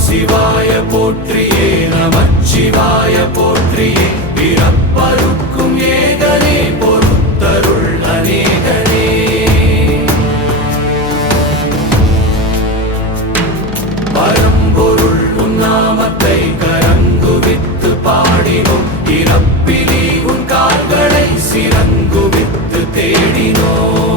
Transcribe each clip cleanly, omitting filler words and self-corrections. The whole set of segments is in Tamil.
சிவாய போற்றியே நமச்சிவாய போற்றியே பிறப்பருக்கும் ஏகனே பொறுத்தருள் அநேகனே பரம்பொருள் உன்னாமத்தை கரங்குவித்து பாடினோம் இறப்பிலி உன் கால்களை சிறங்குவித்து தேடினோம்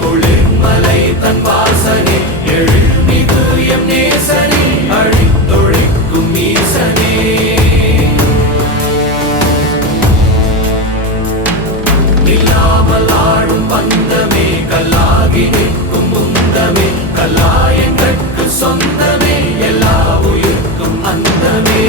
குளிர்மலை தன் வாசனே எழுமிகு எம் நேசனே அழித்தொழிக்கும் ஈசனே நில்லாமல் ஆடும் பந்தமே கல்லாகி நிற்கும் முந்தமே கல்லாயங்கட்கு சொந்தமே எல்லா உயிர்க்கும் அந்தமே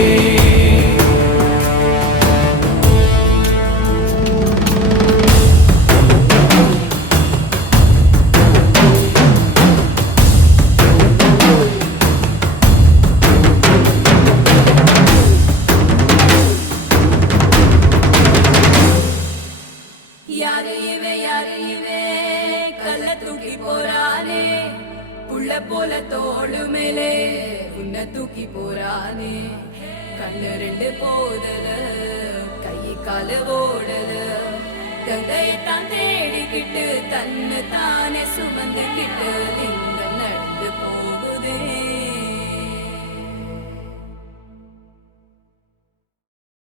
போல தோளு மேலே உன்னை தூக்கி போறானே கண்ணு ரெண்டு போதல கை கால ஓடல கங்கையத்தான் தேடிக்கிட்டு தன்னை தானே சுமந்துக்கிட்டு லிங்கம் நடந்து போகுதே